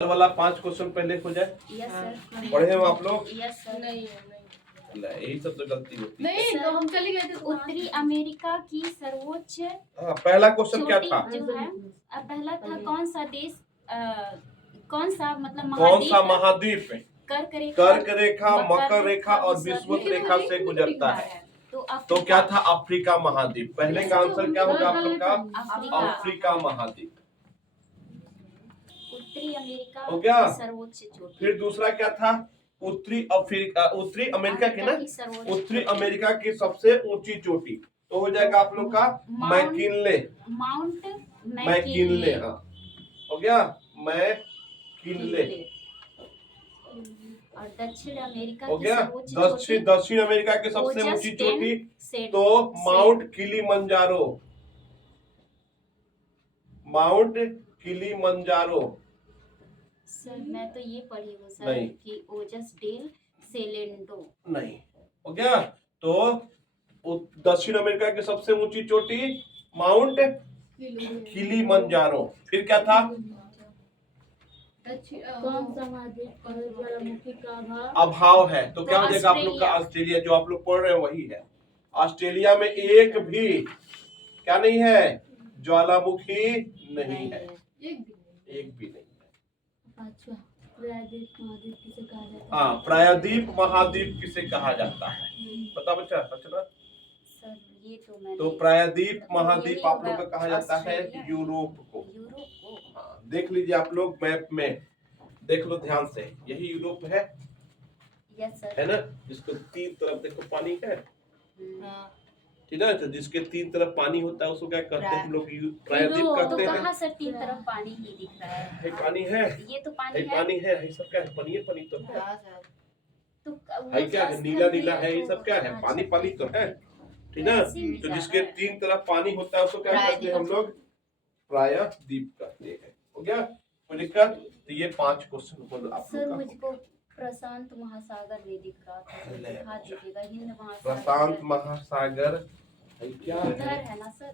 वाला 5 क्वेश्चन पहले हो जाए। Yes sir. पढ़े हो आप लोग? Yes sir. नहीं यही सब तो गलती होती है। नहीं तो हम चले गए थे उत्तरी अमेरिका की सर्वोच्च हाँ, पहला क्वेश्चन क्या चोटी था? जो है पहला था कौन सा देश कौन सा मतलब कौन सा महाद्वीप महाद्वीप में कर्क रेखा, मकर रेखा और विषुवत रेखा से गुजरता है? तो क्या था? अफ्रीका महाद्वीप। पहले का आंसर क्या होगा आप लोग का? अफ्रीका महाद्वीप। उत्तरी अमेरिका हो गया? की सर्वोच्च चोटी। फिर दूसरा क्या था? उत्तरी अमेरिका की ना, उत्तरी अमेरिका की सबसे ऊंची चोटी तो हो जाएगा आप लोग का मैकिनले। माउंट मैकिनले, हाँ हो गया, मैकिनले। और दक्षिण अमेरिका हो की गया, सर्वोच्च चोटी दक्षिण अमेरिका की सबसे ऊंची चोटी तो mount Kilimanjaro. Mount Kilimanjaro. Sir मैं तो ये पढ़ी हूँ सर नहीं। कि ओजस डेल सेलेंडो। नहीं, हो गया। तो दक्षिण अमेरिका की सबसे ऊंची चोटी माउंट किलीमंजारो। फिर क्या था? कौन सा महाद्वीप पर ज्वालामुखी का अभाव है तो क्या हो जाएगा आप लोग का? ऑस्ट्रेलिया। जो आप लोग पढ़ रहे हैं वही है। ऑस्ट्रेलिया में एक भी क्या नहीं है? ज्वालामुखी नहीं है, एक भी नहीं है। अच्छा, प्रायद्वीप महाद्वीप किसे कहा जाता है? हाँ, प्रायद्वीप महाद्वीप किसे कहा जाता है? पता बच्चा? अच्छा, सर ये तो मैंने तो प्रायद्वीप महाद्वीप आप लोग का कहा जाता है यूरोप को। हाँ, देख लीजिए आप लोग मैप में, देख लो ध्यान से, यही यूरोप है। Yes sir. है ना? जिसको तीन तरफ देखो पानी है, ठीक है? तो जिसके तीन तरफ पानी होता है उसको क्या कहते हैं हम लोग? प्रायद्वीप कहते हैं। कहाँ सर तीन तरफ पानी ही दिख रहा है? पानी है, ये तो पानी है। पानी है, ये सब क्या है? पानी है, पानी तो है। तो है क्या है? नीला नीला है, ये सब क्या है? पानी पानी तो है, ठीक है? तो जिसके तीन तरफ पानी होता है उसको क्या कहते हैं हम लोग? प्रायद्वीप कहते हैं। हो गया? कोई दिक्कत? तो ये 5 क्वेश्चन आप सर लोग मुझको प्रशांत महासागर नहीं दिख रहा था, तो दिखा दीजिएगा। हिंद महासागर, प्रशांत महासागर है क्या उधर है ना सर?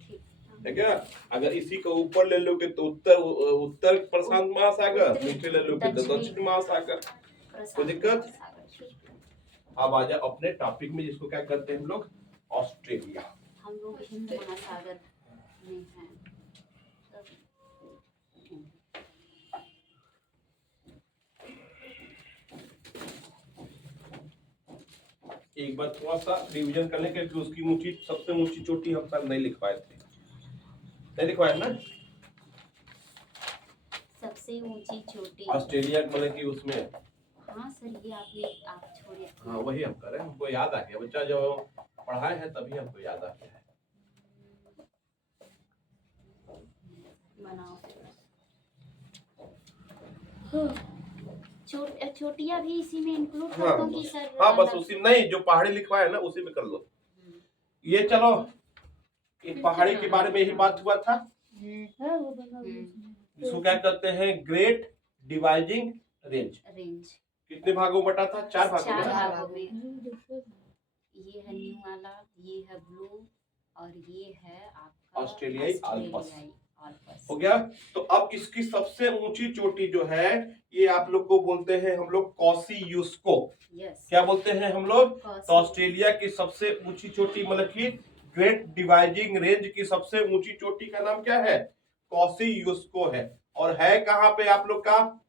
ठीक है क्या? अगर इसी को ऊपर ले लोगे तो उत्तर प्रशांत महासागर, नीचे ले लोगे तो दक्षिण महासागर। कोई दिक्कत? अब आ जाए अपने टॉपिक में, जिसको क्या करते हैं हम लोग? ऑस्ट्रेलिया। हम लोग हिंद महासागर में हैं। एक बार थोड़ा सा रिवीजन कर लें, क्योंकि उसकी सबसे ऊंची चोटी हम सर नहीं लिख पाए थे। नहीं लिख पाए ना? सबसे ऊंची चोटी ऑस्ट्रेलिया मतलब कि उसमें। हाँ सर, ये आप छोड़िए। हाँ, वही हम कर रहे हैं, हमको याद आ गया। बच्चा जब पढ़ाए हैं तभी हमको याद आ गया है। बनाओ। छोटिया भी इसी में इंक्लूड कर दूं कि सर? हाँ, बस उसी नहीं, जो पहाड़ी लिखवा है ना उसी में कर लो। ये चलो, ये पहाड़ी के बारे में ही बात हुआ था। इसको क्या कहते हैं? Great dividing range. कितने भागों में बटा था? 4 भागों में। ये है न्यू वाला, ये है ब्लू और ये है आपका ऑस्ट्रेलियाई आल्प्स। हो गया? तो अब इसकी सबसे ऊंची चोटी जो है, ये आप लोग को बोलते हैं हम लोग कॉसियुस्को। क्या बोलते हैं हम लोग? तो ऑस्ट्रेलिया की सबसे ऊंची चोटी मतलब कि ग्रेट डिवाइडिंग रेंज की सबसे ऊंची चोटी का नाम क्या है? कॉसियुस्को है। और है कहां पे आप लोग का?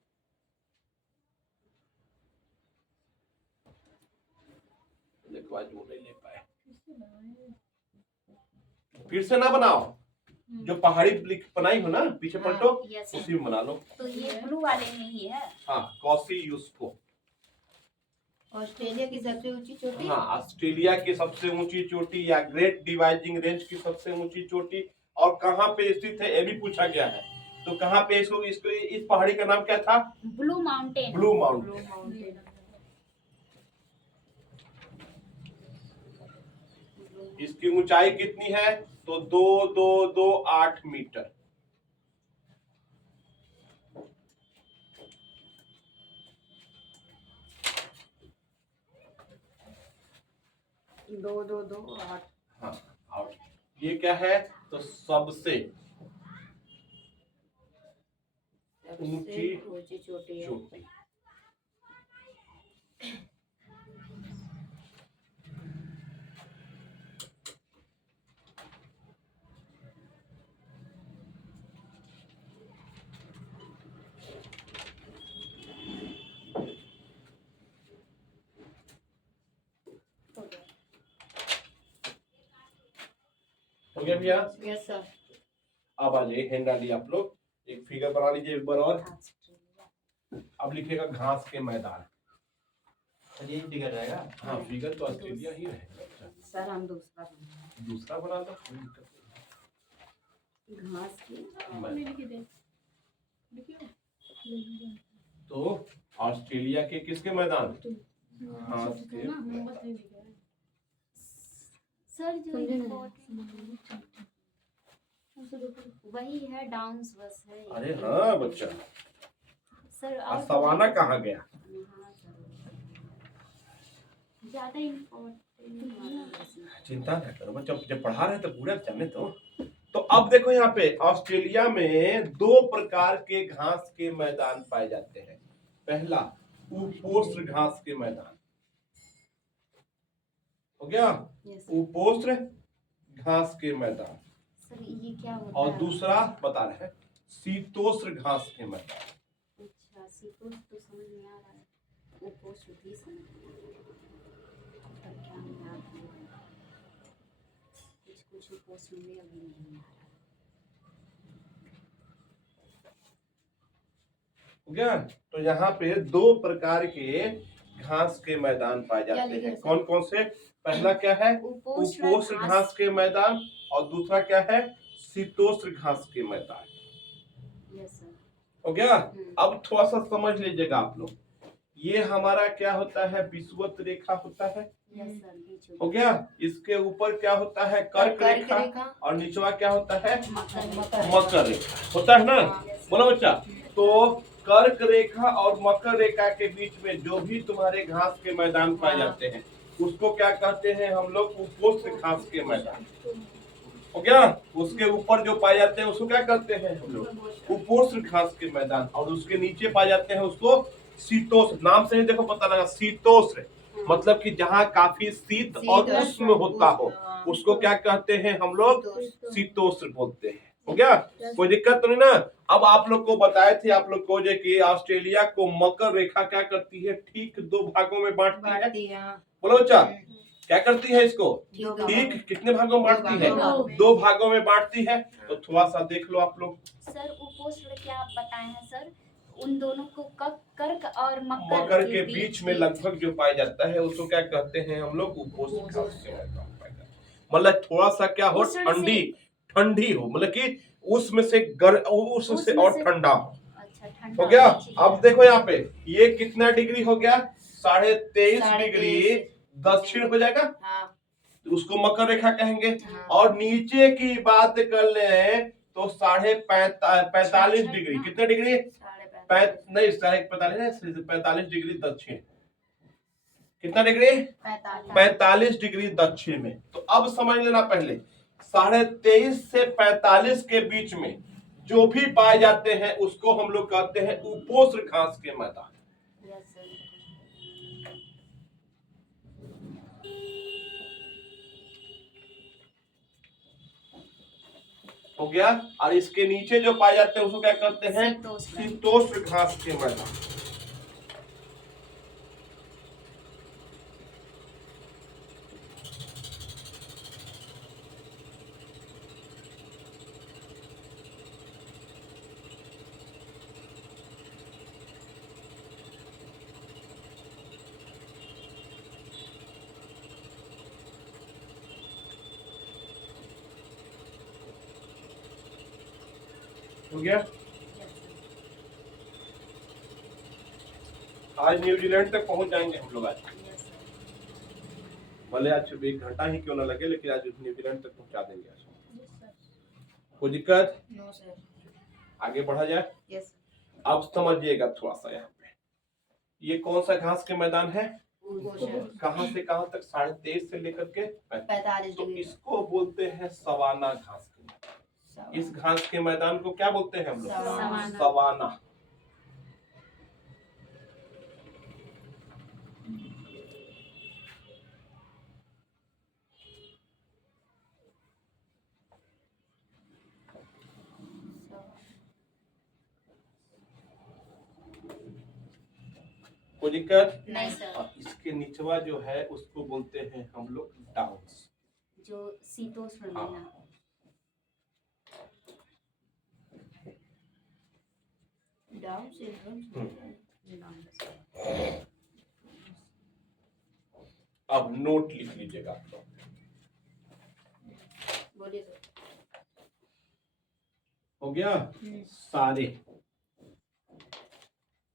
देखो आज वो नहीं ले पाए, फिर से ना बनाओ। जो पहाड़ी बनाई हो ना पीछे पलटो, उसी में बना लो। तो ये ब्लू वाले में ही है। हाँ, कॉसियुस्को। ऑस्ट्रेलिया की सबसे ऊंची चोटी। हाँ, ऑस्ट्रेलिया की सबसे ऊंची चोटी या ग्रेट डिवाइडिंग रेंज की सबसे ऊंची चोटी। और कहाँ पे स्थित है ये भी पूछा गया है। तो कहाँ पे इसको इस पहाड़ी का नाम क्या था? Blue mountain. Blue mountain. इसकी ऊंचाई कितनी है? तो 2,228 मीटर। दो 8। हाँ, और ये क्या है? तो सबसे ऊंची ऊंची चोटी है। चोटी। हो गया भैया? Yes sir. अब आ जाइए, हैंड डालिए आप लोग, एक फिगर बना लीजिए एक बार और। अब लिखिएगा घास के मैदान। ये फिगर रहेगा। हाँ, फिगर तो ऑस्ट्रेलिया ही रहेगा। सर हम दूसरा बना दो, कोई दिक्कत घास की नहीं। तो ऑस्ट्रेलिया के किसके मैदान? घास के। सर जो समझे important वही है, डांस बस है। अरे हाँ बच्चा, सर और और सवाना कहाँ गया? हाँ सर, ज्यादा इम्पोर्टेंट। चिंता न करो बच्चा, जब पढ़ा रहे तो पूरा जाने दो। तो अब देखो यहाँ पे ऑस्ट्रेलिया में 2 प्रकार के घास के मैदान पाए जाते हैं। पहला उपोष्ण घास के मैदान, हो गया? उपोष्ण घास के मैदान। सर ये क्या होता और है? दूसरा बता रहे हैं शीतोष्ण घास के मैदान। अच्छा, शीतोष्ण तो समझ में आ रहा है, उपोष्ण भी समझ में आ रहा है। तब क्या याद है? कुछ उपोष्ण में अभी नहीं आ रहा। हो गया? तो यहाँ पे 2 प्रकार के घास के मैदान पाए जाते हैं। कौन कौन से? पहला क्या है? उपोष्ण घास के मैदान, और दूसरा क्या है? शीतोष्ण घास के मैदान। Yes sir. हो गया? अब थोड़ा सा समझ लीजिएगा आप लोग, ये हमारा क्या होता है? विषुवत रेखा होता है। यस सर, बीच हो गया? इसके ऊपर क्या होता है? कर्क रेखा, और निचवा क्या होता है? मकर रेखा होता है ना? बोलो बच्चा। तो कर्क रेखा और मकर रेखा के बीच में जो भी तुम्हारे घास के मैदान पाए जाते हैं उसको क्या कहते हैं हम लोग? उपोष्ण घास के मैदान। हो गया? उसके ऊपर जो पाए जाते हैं उसको क्या कहते हैं हम लोग? उपोष्ण घास के मैदान। और उसके नीचे पाए जाते हैं उसको शीतोष्ण। नाम से ही देखो पता लगा, शीतोष्ण मतलब कि जहाँ काफी शीत और उष्ण होता हो उसको क्या कहते हैं हम लोग? शीतोष्ण बोलते हैं। हो गया? कोई दिक्कत तो नहीं ना? अब आप लोग को बताए थे आप लोग को कि ऑस्ट्रेलिया को मकर रेखा क्या करती है? ठीक 2 भागों में बांटती है। बोलो बच्चा, क्या करती है इसको? ठीक कितने भागों में बांटती है? 2 भागों में बांटती है। तो थोड़ा सा देख लो आप लोग। सर उपोष्ण क्या आप बताए हैं सर? उन दोनों को कर्क और मकर के बीच में लगभग जो पाया जाता है उसको क्या कहते हैं हम लोग? उपोष्ण घास के मैदान पाया जाता है। मतलब थोड़ा सा क्या हो? ठंडी हो, मतलब कि उसमें से उससे और ठंडा हो। अच्छा, ठंडा हो गया? अब देखो यहाँ पे ये कितना डिग्री हो गया? 23.5 डिग्री दक्षिण हो जाएगा। उसको मकर रेखा कहेंगे। और नीचे की बात कर ले तो 45.5 डिग्री। कितने डिग्री? नहीं 45 डिग्री दक्षिण। कितना डिग्री? 45 डिग्री दक्षिण में। तो अब समझ लेना, पहले 23.5 से 45 के बीच में जो भी पाए जाते हैं उसको हम लोग कहते हैं उपोष्ण घास के मैदान। हो गया? और इसके नीचे जो पाए जाते हैं उसको क्या कहते हैं? शीतोष्ण घास के मैदान। हो गया? आज न्यूजीलैंड तक पहुंच जाएंगे हम लोग। आज भले आज 1 घंटा ही क्यों ना लगे, लेकिन आज न्यूजीलैंड तक पहुंचा देंगे। आज कोई दिक्कत? No sir. आगे बढ़ा जाए? यस। अब समझिएगा थोड़ा सा यहाँ पे, ये कौन सा घास के मैदान है? कहाँ से कहाँ तक? 23.5 से लेकर के 45। तो इसको बोलते हैं सवाना घास के मैदान। इस घास के मैदान को क्या बोलते हैं हम लोग? सवाना। कोई दिक्कत? नहीं सर। और इसके निचवा जो है उसको बोलते हैं हम लोग डाउन्स। जो शीतोष्ण हाँ। में ना। Down syndrome. अब नोट लिख लीजिएगा आप लोग। बोलिए सर। हो गया? सारे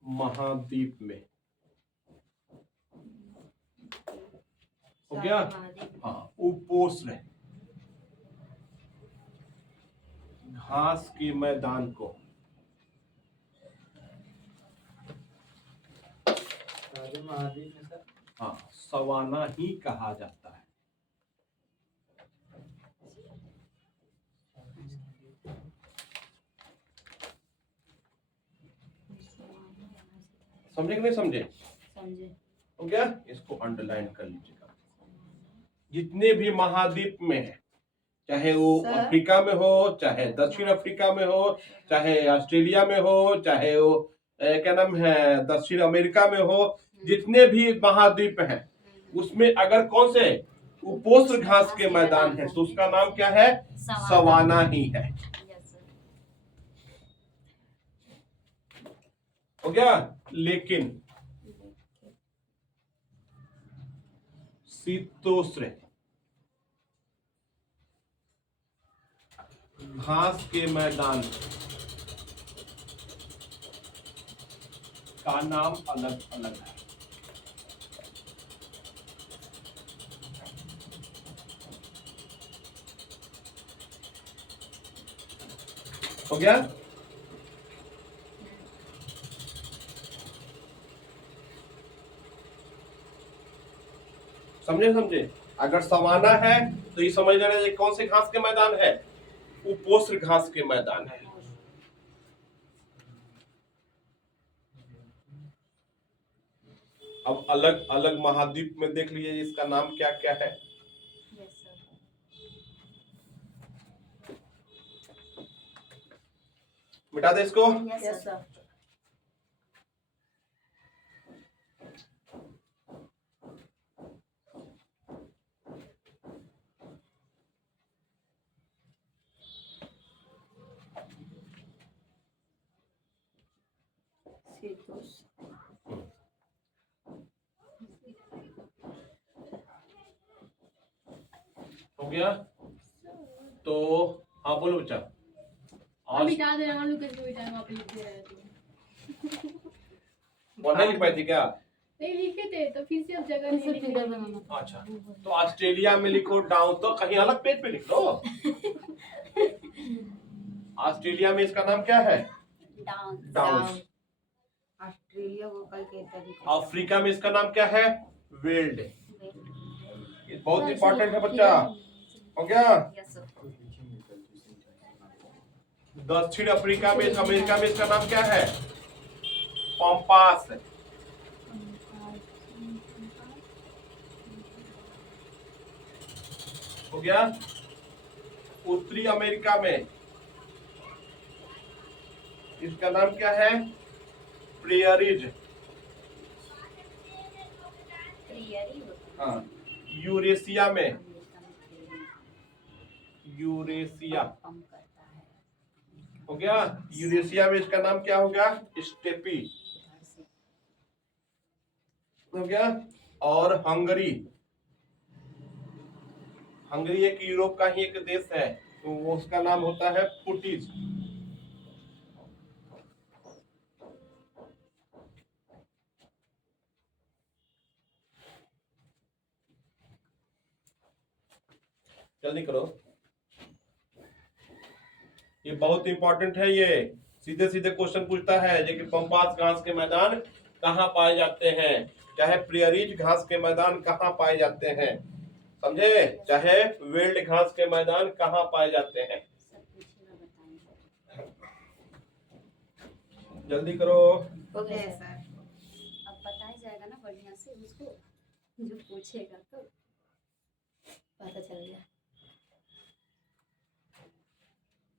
महाद्वीप में हो गया? हाँ। उपोष्ण घास के मैदान को सारे महाद्वीप में सर हाँ सवाना ही कहा जाता है। समझे कि नहीं समझे? समझे। हो गया? इसको अंडरलाइन कर लीजिएगा। जितने भी महाद्वीप में है, चाहे वो अफ्रीका में हो, चाहे दक्षिण अफ्रीका में हो, चाहे ऑस्ट्रेलिया में हो, चाहे वो क्या नाम है दक्षिण अमेरिका में हो, जितने भी महाद्वीप हैं उसमें अगर कौन से उपोष्ण घास के मैदान है तो उसका नाम क्या है? सवाना ही है। हो गया? लेकिन शीतोष्ण घास के मैदान का नाम अलग अलग है। हो गया? समझे समझे? अगर सवाना है तो ये समझ लेना ये कौन से घास के मैदान है? उपोष्ण घास के मैदान है। अब अलग अलग महाद्वीप में देख लीजिए इसका नाम क्या क्या है। मिटा दे इसको। Yes sir. हो गया? तो हाँ बोलो बच्चा। अब मिटा दे रहा हूँ लुकेश को मिटा वहाँ पे लिख दे रहा है तो। और नहीं लिख पाई थी क्या? नहीं लिखे थे तो फिर से अब जगह नहीं फिगर बनाना। अच्छा तो ऑस्ट्रेलिया में लिखो डाउन, तो कहीं अलग पेज पे लिख लो। ऑस्ट्रेलिया में इसका नाम क्या है? डाउन। ऑस्ट्रेलिया वो कल कहता है। अफ्रीका में इसका नाम क्या है? वेल्ड। ये बहुत इंपॉर्टेंट है बच्चा। हो गया? Yes sir. दक्षिण अफ्रीका में अमेरिका में इसका नाम क्या है? पंपास। हो गया? उत्तरी अमेरिका में इसका नाम क्या है? प्रेयरीज। हाँ। यूरेशिया में यूरेशिया हो गया? यूरेशिया में इसका नाम क्या हो गया? स्टेपी हो गया? और हंगरी, हंगरी एक यूरोप का ही एक देश है तो वो उसका नाम होता है फुटीज। जल्दी करो, ये बहुत इंपॉर्टेंट है। ये सीधे सीधे क्वेश्चन पूछता है जो कि पंपास घास के मैदान कहाँ पाए जाते हैं, चाहे प्रेयरीज घास के मैदान कहाँ पाए जाते हैं, समझे? चाहे वेल्ड घास के मैदान कहाँ पाए जाते हैं। जल्दी करो। Okay sir. अब बताया जाएगा ना बढ़िया से उसको, जो पूछेगा तो पता चल गया।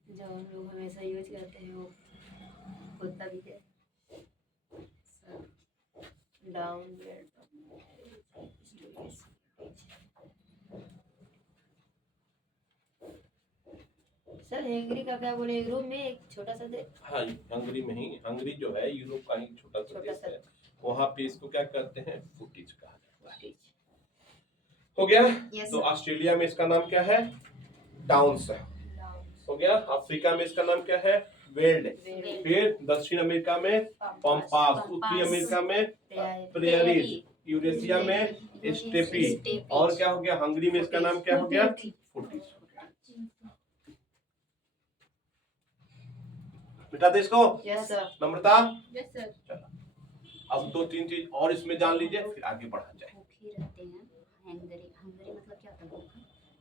जो हम लोग हमेशा यूज करते हैं वो होता भी है सर। सर हंगरी का क्या बोले, यूरोप में एक छोटा सा देश। हाँ, हंगरी में ही, हंगरी जो है यूरोप का ही छोटा सा देश है, वहाँ पे इसको क्या कहते हैं, फुटीज कहा जाता है। हो गया। Yes, तो sir. ऑस्ट्रेलिया में इसका नाम क्या है, डाउन्स। हो गया। अफ्रीका में इसका नाम क्या है, वेल्ड। फिर दक्षिण अमेरिका में पंपास, उत्तरी अमेरिका में प्रेयरीज, यूरेशिया में स्टेपी, और क्या हो गया, हंगरी में इसका नाम क्या हो गया, फुटीज। बेटा दे इसको। Yes sir. Namrata, yes sir. चलो अब 2-3 चीज और इसमें जान लीजिए, फिर आगे बढ़ा जाए। भूखे रहते हैं, हंगरी, हंगरी मतलब क्या होता है, भूखा,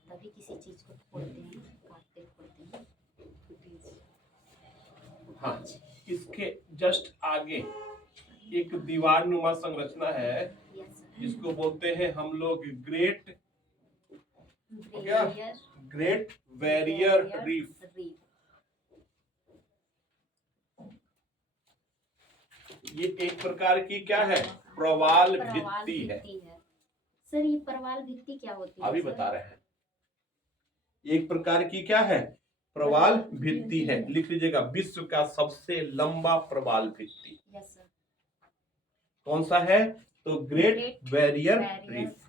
तभी किसी चीज को फोड़ते हैं, काटते फोड़ते हैं। हाँ, इसके जस्ट आगे एक दीवार नुमा संरचना है, Yes, sir. जिसको बोलते हैं हम लोग ग्रेट, क्या? Great barrier reef. ये एक प्रकार की क्या है, प्रवाल भित्ति है। सर ये प्रवाल भित्ति क्या होती है? अभी सर? बता रहे हैं। एक प्रकार की क्या है, प्रवाल भित्ति है। लिख लीजिएगा, विश्व का सबसे लंबा प्रवाल भित्ति। Yes, sir. कौन सा है, तो ग्रेट बैरियर रीफ।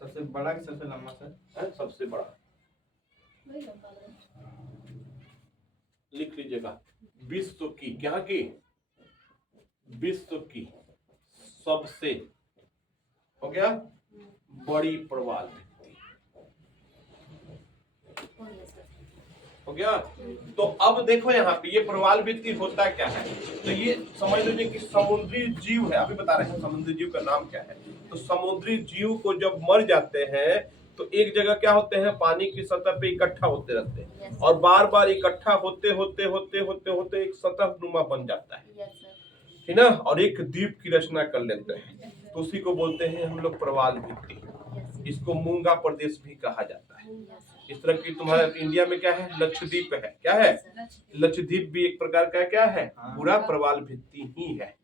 सबसे बड़ा कि सबसे लंबा सर? है सबसे बड़ा। वही लंबा है। लिख लीजिएगा, विश्व की, क्या की, विश्व की सबसे, हो गया, बड़ी प्रवाल भित्ति। हो गया। तो अब देखो यहाँ पे ये प्रवाल भित्ति होता क्या है, तो ये समझ लीजिए कि समुद्री जीव है। अभी बता रहे हैं समुद्री जीव का नाम क्या है। तो समुद्री जीव को जब मर जाते हैं तो एक जगह क्या होते हैं, पानी की सतह पे इकट्ठा होते रहते हैं, और बार बार इकट्ठा होते होते होते होते होते एक सतह नुमा बन जाता है, है ना, और एक द्वीप की रचना कर लेते हैं। तो उसी को बोलते हैं हम लोग प्रवाल भित्ति। इसको मूंगा प्रदेश भी कहा जाता है। इस तरह की तुम्हारे इंडिया में क्या है, लक्षद्वीप है, क्या है, लक्षद्वीप भी एक प्रकार का क्या है, पूरा प्रवाल भित्ति ही है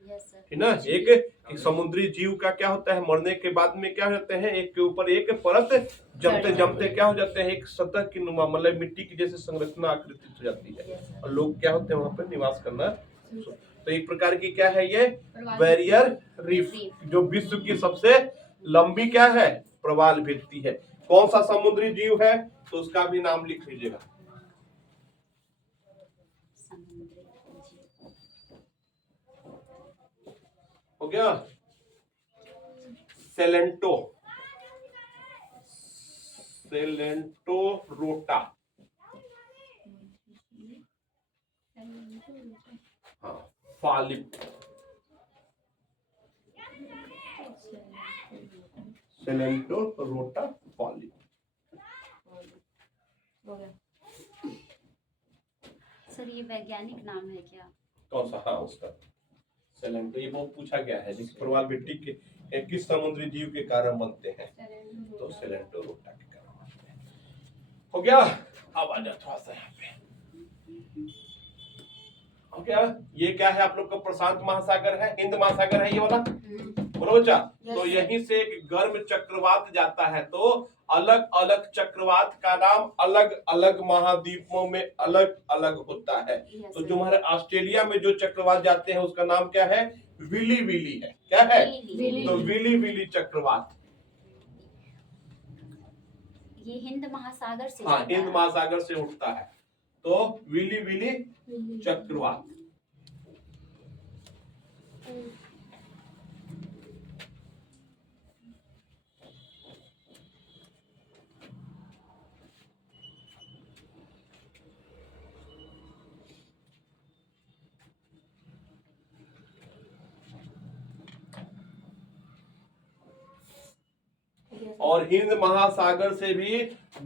ना। एक समुद्री जीव का क्या होता है, मरने के बाद में क्या होते हैं, एक के ऊपर एक परत जमते जमते क्या हो जाते हैं, एक सतह की नुमा, मतलब मिट्टी की जैसे संरचना आकृति हो जाती है, और लोग क्या होते हैं वहां पर निवास करना। तो एक प्रकार की क्या है ये, बैरियर रीफ, जो विश्व की सबसे लंबी क्या है, प्रवाल भित्ति है। कौन सा समुद्री जीव है, तो उसका भी नाम लिख लीजिएगा। हो गया, सेलेंटो, सेलेंटो रोटा। हाँ, फालिप, सेलेंटो रोटा फालिप। सर ये वैज्ञानिक नाम है क्या? कौन सा, हाँ उसका सेलेंटो, ये बहुत पूछा गया है, जिस प्रवाल भित्ति के किस समुद्री जीव के कारण बनते हैं, तो सेलेंटो रोटा के कारण बनते हैं। हो गया। अब आ जाओ थोड़ा सा यहाँ पे। हो गया, ये क्या है आप लोग का, प्रशांत महासागर है, हिंद महासागर है ये वाला, बोलो बच्चा। तो यहीं से एक गर्म चक्रवात जाता है, तो अलग अलग चक्रवात का नाम अलग अलग महाद्वीपों में अलग अलग होता है। तो जो हमारे ऑस्ट्रेलिया में जो चक्रवात जाते हैं उसका नाम क्या है, विली विली है, क्या है, तो विली विली चक्रवात। ये हिंद महासागर से, हाँ हिंद महासागर से उठता है, तो विली विली चक्रवात। और हिंद महासागर से भी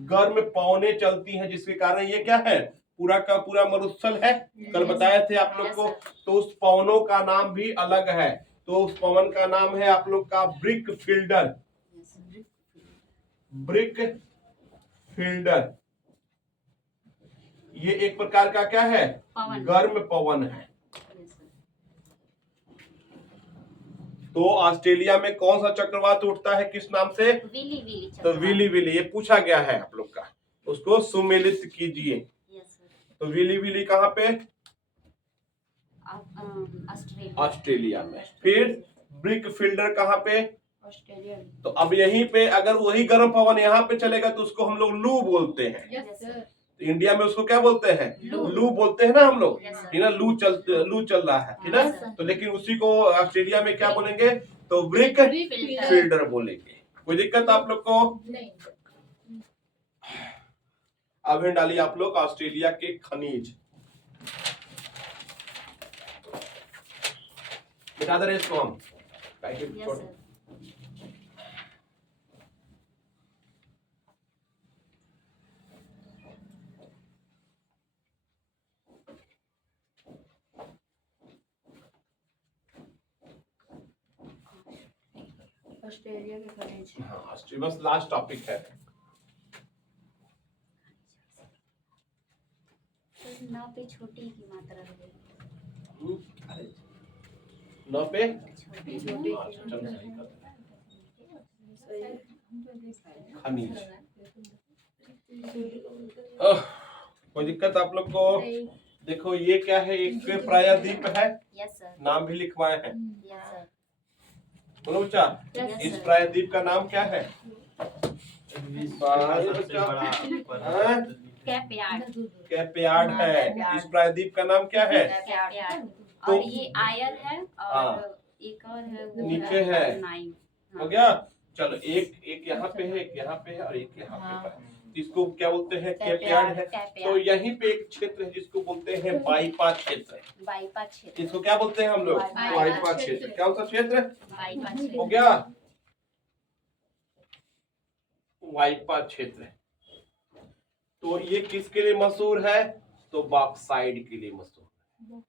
गर्म पवनें चलती हैं, जिसके कारण ये क्या है, पूरा का पूरा मरुस्थल है। कल बताए थे आप लोग को। तो उस पवनों का नाम भी अलग है, तो उस पवन का नाम है आप लोग का ब्रिक फील्डर, ब्रिक फिल्डर। ये एक प्रकार का क्या है? पवन। गर्म पवन है। Yes, sir. तो ऑस्ट्रेलिया में कौन सा चक्रवात उठता है, किस नाम से? विली विली तो चक्रवात। विली विली, ये पूछा गया है आप लोग का, उसको सुमेलित कीजिए। Yes, sir. तो विली विली कहाँ पे? ऑस्ट्रेलिया। ऑस्ट्रेलिया में। फिर ब्रिक फिल्डर कहाँ पे? ऑस्ट्रेलिया में। तो अब यहीं पे अगर वही गर्म पवन यहाँ पे चलेगा तो उसको हम लोग लू बोलते हैं। Yes sir. तो इंडिया में उसको क्या बोलते हैं? लू। लू बोलते हैं ना हम लोग, Yes, sir. है ना? लू चल रहा है ना? Yes, sir. तो लेकिन उसी को ऑस्ट्रेलिया में क्या बोलेंगे? तो ब्रिक फिल्डर। फिल्डर बोलेंगे। कोई दिक्कत आप लोग को? नहीं। अब डालिए आप लोग ऑस्ट्रेलिया के खनिज। मिटा दे रहे इसको हम। Yes, sir. ऑस्ट्रेलिया के खनिज। हाँ, ऑस्ट्रेलिया बस लास्ट टॉपिक है। सर, नाव पे छोटी की मात्रा रहेगी। नौ पे छोटी। छोटी। अच्छा, चलो सही कर दिया। खनिज। कोई दिक्कत आप लोग को? देखो ये क्या है, एक प्रायद्वीप है, यस सर। नाम भी लिखवाए हैं। Yes sir. बोलो बच्चा, Yes, इस sir. प्रायद्वीप का नाम क्या है? विश्व का सबसे बड़ा हाँ? कैपयार्ड। कैपयार्ड है। कैपयार्ड। इस प्रायद्वीप का नाम क्या है? कैपयार्ड। तो- और ये आयर है हाँ। और एक और है वो नीचे है। नाइन। हो गया? चलो एक यहाँ पे है, एक यहाँ पे है और एक यहाँ पे हाँ। है। इसको क्या बोलते हैं? कैपयार्ड है। तो कैपयार्ड। यहीं पे एक क्षेत्र है जिसको बोलते हैं बाइपा क्षेत्र। बाईपा क्षेत्र। इसको क्या बोलते हैं हम लोग? बाइपा बाइपा क्षेत्र। क्या होता क्षेत्र? बाईपा हो क्षेत्र। गया? वाइपा क्षेत्र। तो ये किसके लिए मशहूर है? तो बॉक्साइड के लिए मशहूर है।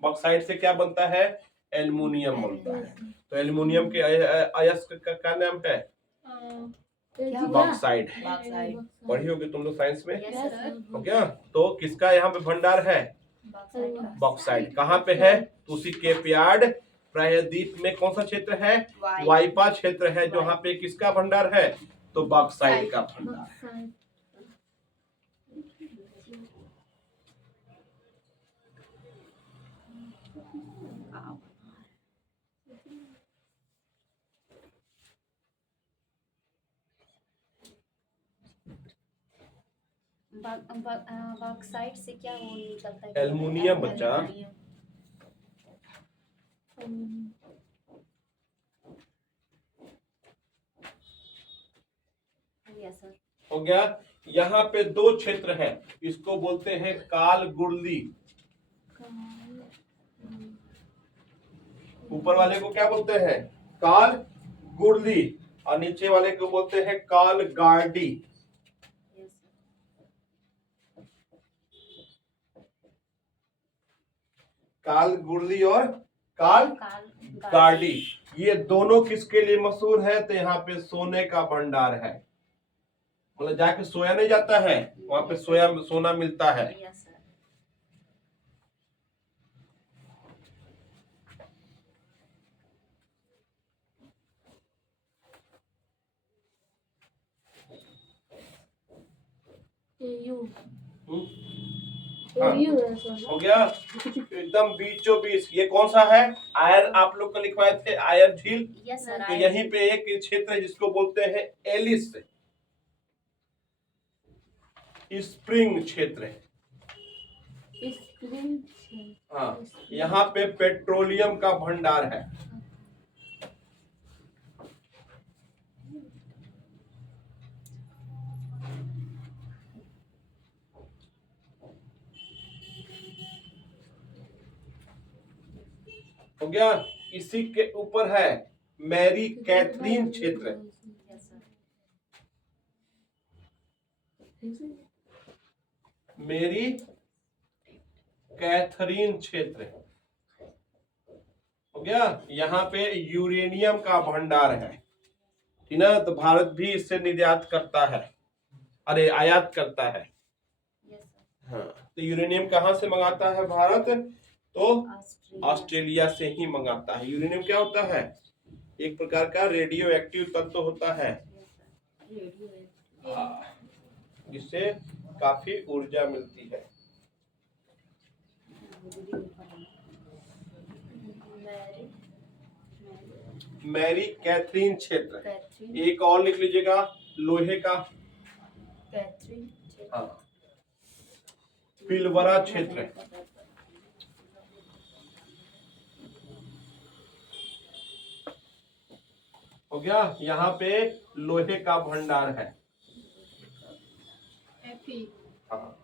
बॉक्साइड से क्या बनता है? एल्युमिनियम बनता है। तो एल्युमिनियम के अयस्क का क्या नाम है? बॉक्साइड। बॉक्साइड। पढ़ी होगी तुम लोग साइंस में। Yes sir. हो गया? तो किसका यहाँ पे भंडार है? बॉक्साइड। कहाँ पे है? तो उसी कैपयार्ड प्रायद्वीप में कौन सा क्षेत्र है? वाइपा क्षेत्र है, जहाँ पे किसका भंडार है? तो बॉक्साइड का भंडार है। बॉक्साइड से क्या वो निकलता है? एल्युमिनियम बच्चा। Yes sir. हो गया? यहाँ पे दो क्षेत्र है, इसको बोलते हैं काल गुरली। ऊपर वाले को क्या बोलते हैं? काल गुरली। और नीचे वाले को बोलते हैं काल गार्डी। Yes sir. काल गुरली और काल गार्डी, ये दोनों किसके लिए मशहूर है? तो यहाँ पे सोने का भंडार है। मतलब जाके सोया नहीं जाता है, वहां पे सोना मिलता है। Yes sir. हाँ, हो गया? एकदम बीचों बीच। ये कौन सा है? आयर, आप लोग को लिखवाए थे आयर झील। Yes sir. तो यहीं पे एक क्षेत्र है जिसको बोलते हैं एलिस स्प्रिंग क्षेत्र है। हाँ, यहाँ पे पेट्रोलियम का भंडार है। हो गया? इसी के ऊपर है मैरी कैथरीन क्षेत्र। Yes sir. मेरी कैथरीन क्षेत्र। हो गया? यहाँ पे यूरेनियम का भंडार है, ठीक ना? तो भारत भी इससे निर्यात करता है। अरे आयात करता है। Yes sir. हाँ, तो यूरेनियम कहाँ से मंगाता है भारत? तो ऑस्ट्रेलिया से ही मंगाता है। यूरेनियम क्या होता है? एक प्रकार का रेडियो एक्टिव तत्व होता है, जिससे काफी ऊर्जा मिलती है। मैरी कैथरीन क्षेत्र, एक और लिख लीजिएगा, लोहे का। हाँ, पिलवरा क्षेत्र। हो गया, यहाँ पे लोहे का भंडार है। एफी। हाँ,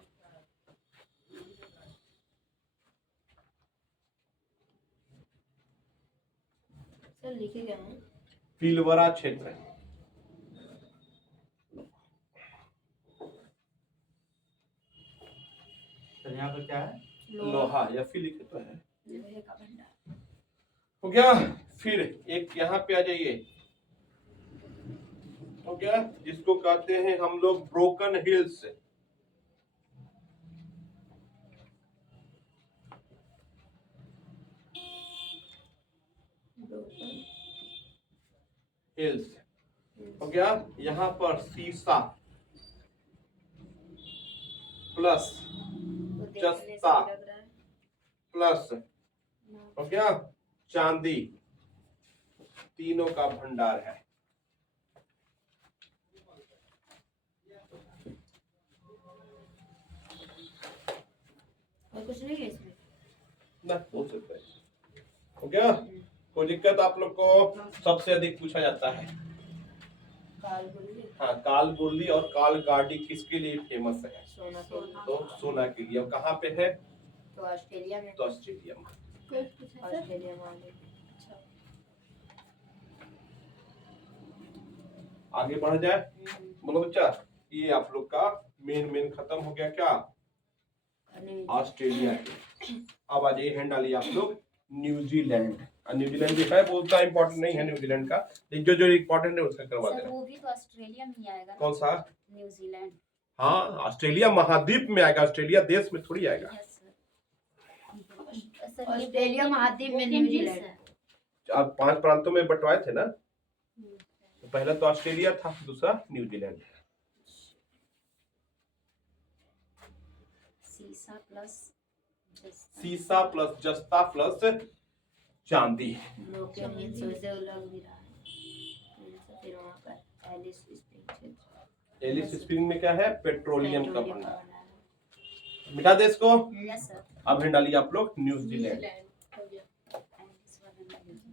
सर लिखे क्या है? पिलवरा क्षेत्र। तो यहाँ पर क्या है? लोहा या फिर लिखे तो है। लोहे का भंडार। हो गया, फिर एक यहाँ पे आ जाइए। हो गया, जिसको कहते हैं हम लोग ब्रोकन हिल्स। हिल्स हो गया, यहाँ पर सीसा प्लस तो देखने से जस्ता लग रहा है। प्लस हो गया चांदी, तीनों का भंडार है। और कुछ नहीं है इसमें? ना हो सकता है। हो गया, कोई दिक्कत आप लोग को? सबसे अधिक पूछा जाता है काल गुल्ली, हाँ, काल गुर्दी और काल गाड़ी किसके लिए फेमस है? सोना के लिए। तो सोना के लिए। और कहाँ पे है? तो ऑस्ट्रेलिया में। तो ऑस्ट्रेलिया में। कोई पूछा सर? ऑस्ट्रेलिया में आगे। अच्छा। आगे बढ़ जाए। बोलो बच्चा, ये आप लोग का मेन खत्म हो गया क्या? ऑस्ट्रेलिया के। अब आ जाइए, हैंड डालिए आप लोग न्यूजीलैंड। न्यूजीलैंड भी है, वो उतना इम्पोर्टेंट नहीं है न्यूजीलैंड का, लेकिन जो इम्पोर्टेंट है उसका करवा सर देना। वो भी तो ऑस्ट्रेलिया में ही आएगा ना? कौन सा? न्यूजीलैंड। हाँ, ऑस्ट्रेलिया महाद्वीप में आएगा, ऑस्ट्रेलिया देश में थोड़ी आएगा। Yes sir. सर ये ऑस्ट्रेलिया महाद्वीप में न्यूजीलैंड। आप 5 प्रांतों में बंटवाए थे ना, तो पहला तो ऑस्ट्रेलिया था, दूसरा न्यूजीलैंड। सीसा प्लस सीसा प्लस जस्ता प्लस चांदी। ब्रोकन हिल्स वैसे लग भी रहा है। फिर वहाँ पर एलिस स्प्रिंग क्षेत्र। एलिस स्प्रिंग में क्या है? पेट्रोलियम का पेट्रोलियम भंडार। भंडार है। मिटा दे इसको। Yes sir. अब हैंड डालिए आप लोग न्यूजीलैंड। न्यूजीलैंड हो गया। इस वाले में न्यूजीलैंड।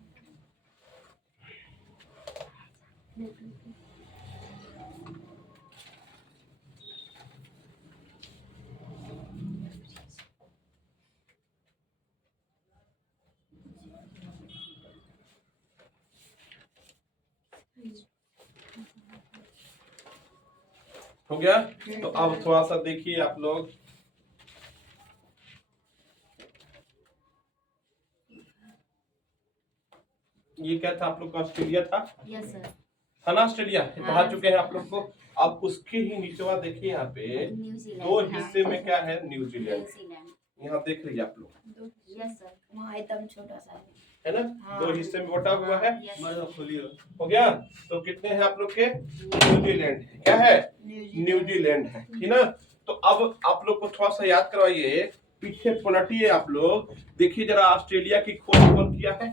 हो गया, तो अब थोड़ा सा देखिए आप लोग। ये क्या था आप लोग का? ऑस्ट्रेलिया था। Yes sir. था ना ऑस्ट्रेलिया? पढ़ा चुके हैं आप लोग को। अब उसके ही नीचवा देखिए, यहाँ पे न्यूजीलैंड। दो हिस्से में क्या है? न्यूजीलैंड। न्यूजीलैंड। यहाँ देख लीजिए आप लोग, यस सर। वहाँ एकदम छोटा सा है। है ना? हाँ। 2 हिस्से में बटा हुआ है। यस मर्द खोलिए। हो गया, तो कितने हैं आप लोग के? न्यूजीलैंड। क्या है? न्यूजीलैंड है, ठीक ना? तो अब आप लोग को थोड़ा सा याद करवाइए, पीछे पलटिए आप लोग, देखिए जरा ऑस्ट्रेलिया की खोज कौन किया है?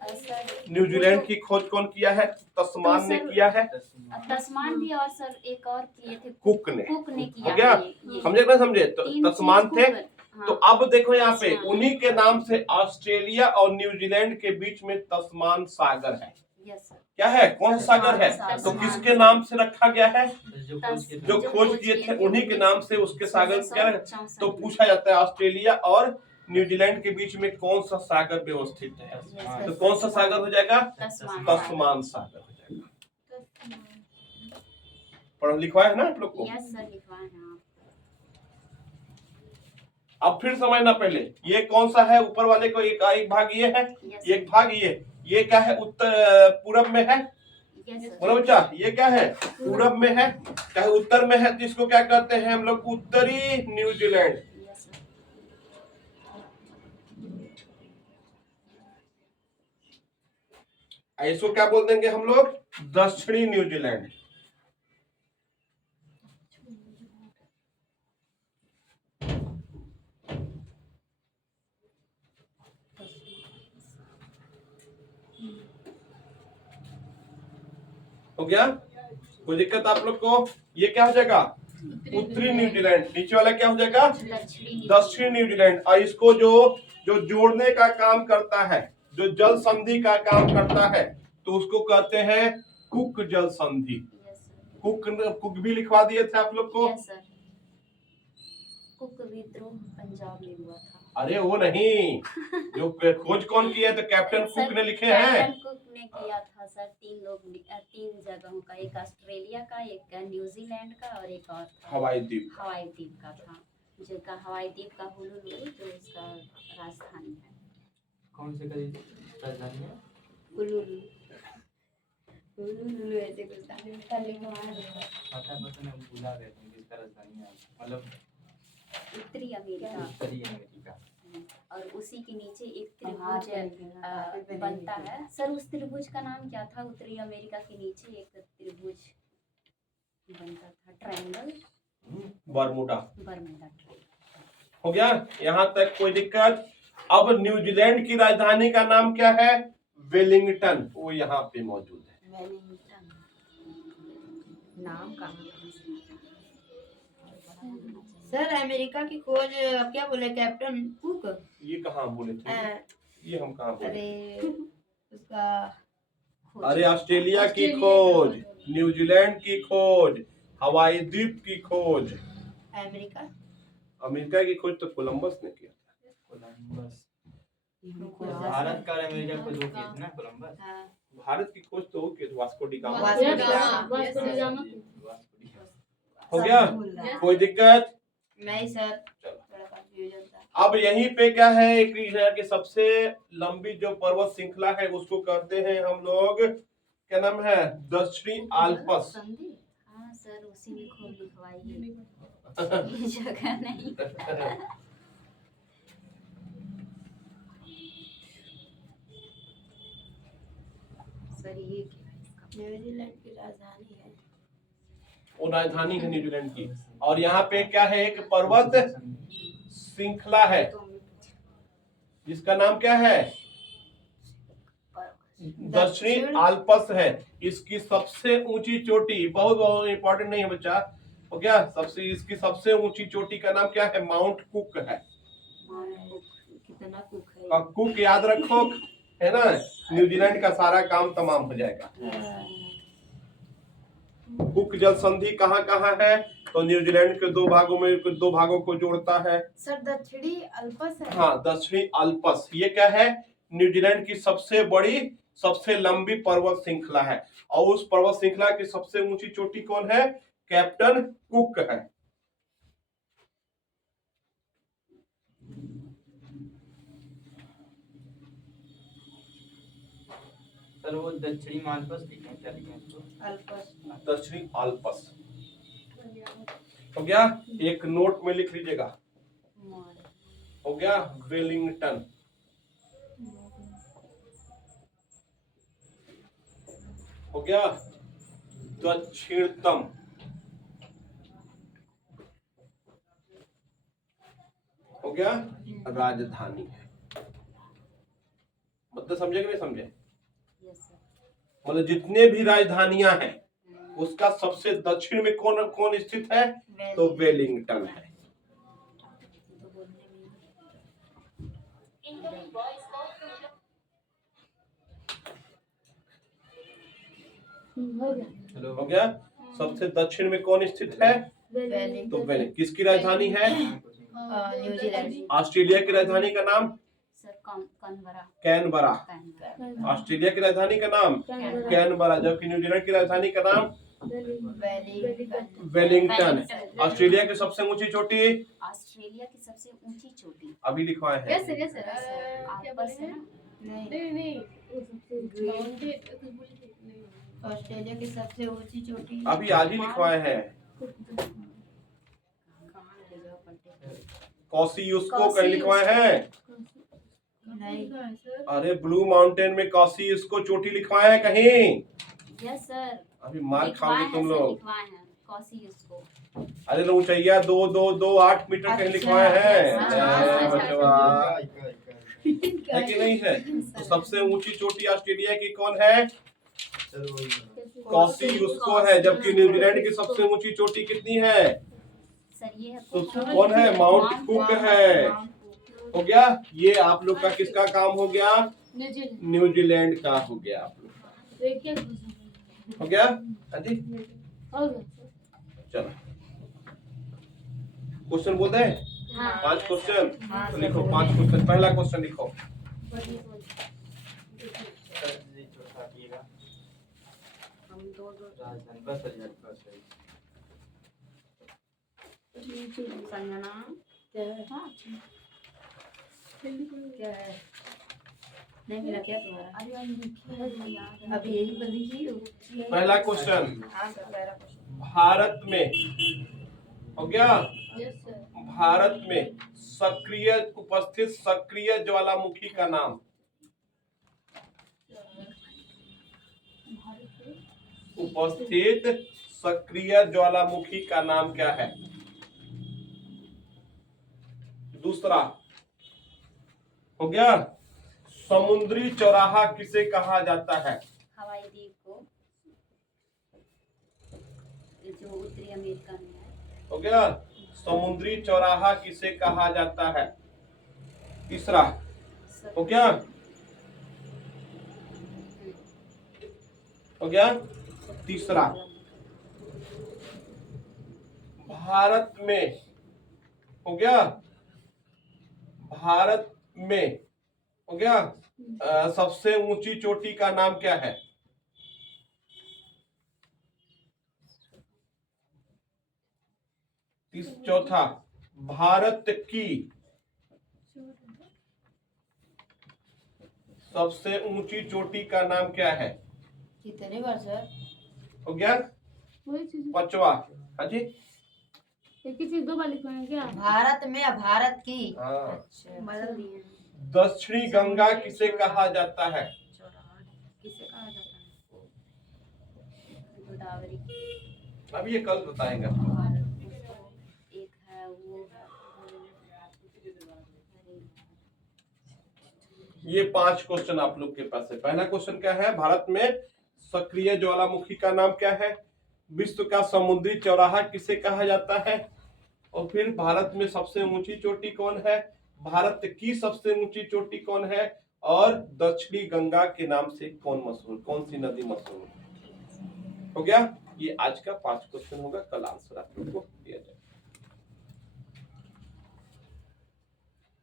सर न्यूजीलैंड की खोज कौन किया है? तस्मान ने किया है। तस्मान भी, और सर एक और किए थे, कुक ने। कुक ने किया हो गया, है ये। समझे ना? समझे? तो तीन तस्मान चीज थे। कुक- तो हाँ। अब देखो यहाँ पे हाँ। उन्हीं के नाम से ऑस्ट्रेलिया और न्यूजीलैंड के बीच में तस्मान सागर है। Yes sir. क्या है? कौन सा सागर है? तस्मान। तो किसके नाम से रखा गया है? जो जो खोज खोज किए किए थे थे उन्हीं के नाम से उसके सागर क्या है? 1664 तो पूछा जाता है ऑस्ट्रेलिया और न्यूजीलैंड के बीच में कौन सा सागर व्यवस्थित है? Yes, तो कौन सा सागर हो जाएगा? तस्मान। तस्मान सागर हो जाएगा। पढ़ लिखवाया है ना आप लोग को? यस सर, लिखवाए हैं आप। अब फिर समझना पहले, ये कौन सा है? ऊपर वाले को एक भाग ये है, Yes, एक भाग ये क्या है? उत्तर पूरब में है। Yes sir. बोलो बच्चा, ये क्या है? पूरब में है, चाहे उत्तर में है, तो इसको क्या कहते हैं हम लोग? उत्तरी न्यूजीलैंड। Yes sir. इसको क्या बोल देंगे हम लोग? दक्षिणी न्यूजीलैंड। हो गया? कोई दिक्कत आप लोग को? ये क्या हो जाएगा? उत्तरी न्यूजीलैंड। नीचे वाला क्या हो जाएगा? दक्षिणी न्यूजीलैंड। और इसको जो जो जोड़ने का काम करता है, जो जल संधि का काम करता है, तो उसको कहते हैं कुक जल संधि। कुक भी लिखवा दिए थे आप लोग को। Yes sir. कुक विद्रोह पंजाब में हुआ था। अरे वो नहीं, जो खोज कौन किया? तो कैप्टन कुक ने लिखे हैं। कैप्टन कुक ने किया था सर। 3 लोग, 3 जगहों का, एक ऑस्ट्रेलिया का, एक न्यूजीलैंड का और एक और था हवाई द्वीप। हवाई द्वीप का था, जिसका हवाई द्वीप का हुलुलु जो इसका राजधानी है। कौन से राजधानी है? हुलुलु। हुलुलु ऐसे कुछ था। पता नहीं, भूला गए तुम किसका राजधानी है। मतलब उत्तरी अमेरिका। उत्तरी अमेरिका। और उसी के नीचे एक त्रिभुज बनता है सर। उस त्रिभुज का नाम क्या था? उत्तरी अमेरिका के नीचे एक त्रिभुज बनता था, ट्रायंगल। बरमुडा। Bermuda triangle. हो गया? यहाँ तक कोई दिक्कत? अब न्यूजीलैंड की राजधानी का नाम क्या है? वेलिंगटन। वो यहाँ पे मौजूद है। वेलिंगटन नाम कहाँ सर अमेरिका की खोज क्या बोले कैप्टन कुक? ये कहाँ बोले थे? ये हम कहाँ बोले? अरे उसका अरे ऑस्ट्रेलिया की खोज, न्यूजीलैंड की खोज, हवाई द्वीप की खोज। अमेरिका अमेरिका की खोज तो कोलंबस ने किया था। कोलंबस। भारत का और अमेरिका को जो किए थे ना, कोलंबस। भारत की खोज तो Vasco D gamma. Vasco D gamma. Vasco D gamma. हो गया? कोई दिक्कत? नहीं सर, चलो। थोड़ा कंफ्यूजन था। अब यहीं पे क्या है? एक यहाँ की सबसे लंबी जो पर्वत श्रृंखला है उसको कहते हैं हम लोग, क्या नाम है? दक्षिणी आल्प्स। हाँ सर, उसी में खूब लिखवाइए। ये जगह नहीं। सर ये क्या है इसका? न्यूजीलैंड की राजधानी है। वो राजधानी है न्यूजीलैंड की। और यहाँ पे क्या है? एक पर्वत श्रृंखला है जिसका नाम क्या है? दक्षिणी आल्प्स है। इसकी सबसे ऊंची चोटी, बहुत बहुत इंपॉर्टेंट नहीं है बच्चा, हो गया? इसकी सबसे ऊंची चोटी का नाम क्या है? माउंट कुक है। कितना कुक है? कुक याद रखो, है ना? न्यूजीलैंड का सारा काम तमाम हो जाएगा। कुक जल संधि कहाँ कहाँ है? तो न्यूजीलैंड के 2 भागों में, 2 भागों को जोड़ता है। सर दक्षिणी अल्पस है। हाँ, दक्षिणी अल्पस। ये क्या है? न्यूजीलैंड की सबसे बड़ी, सबसे लंबी पर्वत श्रृंखला है। और उस पर्वत श्रृंखला की सबसे ऊंची चोटी कौन है? कैप्टन कुक है। सर वो दक्षिणी मालपस लिखे हैं, क्या लिखे हैं इसको? अल्पस। दक्षिणी अल्पस। हो गया? एक नोट में लिख लीजिएगा। हो गया? वेलिंगटन। हो गया? दक्षिणतम। हो गया? राजधानी है। मतलब समझे कि नहीं समझे? मतलब जितने भी राजधानियां हैं उसका सबसे दक्षिण में कौन कौन स्थित है? तो वेलिंगटन है। हो गया? सबसे दक्षिण में कौन स्थित है? तो वेलिंगटन। किसकी राजधानी है? न्यूजीलैंड। ऑस्ट्रेलिया की राजधानी का नाम? कैनबरा। ऑस्ट्रेलिया की राजधानी का नाम कैनबरा, जबकि न्यूजीलैंड की राजधानी का नाम वेलिंगटन। ऑस्ट्रेलिया की सबसे ऊंची चोटी? ऑस्ट्रेलिया की सबसे ऊंची चोटी अभी लिखवाए हैं। Yes sir, yes sir. क्या बोल रहे हैं? नहीं नहीं, वो सबसे माउंटेन कुछ बोले थे। नहीं ऑस्ट्रेलिया की सबसे ऊंची चोटी अभी आज ही लिखवाए हैं। कॉसियुस्को कहीं लिखवाए हैं? नहीं सर अरे ब्लू माउंटेन में कॉसियुस्को चोटी लिखवाए हैं कहीं? यस सर, अभी मार खाओगे तुम लोग। लिखवाए हैं कॉसियुस्को। अरे तो ऊंचाइया 2-2-2-8 मीटर कहीं अच्छा, लिखवाए हैं। अच्छा, अरे अच्छा, बचवा, चलो है कि नहीं है? तो सबसे ऊंची चोटी ऑस्ट्रेलिया की कौन है? वही कॉसियुस्को है। जबकि न्यूजीलैंड की सबसे ऊंची चोटी कितनी है? सर ये है तो कौन है? माउंट कुक है। हो गया? ये आप लोग का किसका काम हो गया? न्यूजीलैंड न्यूजीलैंड का हो गया आप लोग का। एक क्या क्वेश्चन हो गया? हाँ जी, हो गया चलो क्वेश्चन बोलते हैं। हाँ 5 क्वेश्चन हाँ, तो लिखो। 5 क्वेश्चन। पहला क्वेश्चन लिखो। जी चौथा किएगा हम दो राजधानी बस बस संजना क्या है क्या है? नहीं मिला क्या तुम्हारा अरे अभी यही पर लिखी पहला क्वेश्चन, हाँ सर पहला क्वेश्चन भारत में हो गया। यस सर भारत में सक्रिय उपस्थित सक्रिय ज्वालामुखी का नाम। उपस्थित सक्रिय ज्वालामुखी का नाम क्या है? दूसरा हो गया, समुद्री चौराहा किसे कहा जाता है? हवाई द्वीप को, जो उत्तरी अमेरिका में है। हो गया, समुद्री चौराहा किसे कहा जाता है? तीसरा हो गया, हो गया तीसरा, भारत में हो गया, भारत में हो गया सबसे ऊंची चोटी का नाम क्या है? चौथा, भारत की सबसे ऊंची चोटी का नाम क्या है? कितने बार सर हो गया। वही चीज पांचवा, हाँ जी, एक ही चीज दो बार लिखवाएं क्या भारत में या भारत की हाँ। अच्छा बदल दिए दक्षिणी गंगा किसे कहा जाता है? चौराहा किसे कहा जाता है गोदावरी। अब ये कल बताएंगे। एक है वो ये 5 क्वेश्चन आप लोग के पास है। पहला क्वेश्चन क्या है? भारत में सक्रिय ज्वालामुखी का नाम क्या है? विश्व का समुद्री चौराहा किसे कहा जाता है? और फिर भारत में सबसे ऊंची चोटी कौन है? भारत की सबसे ऊंची चोटी कौन है? और दक्षिणी गंगा के नाम से कौन मशहूर, कौन सी नदी मशहूर? हो गया। ये आज का 5 क्वेश्चन होगा, कल आंसर आप लोग को दिया जाएगा।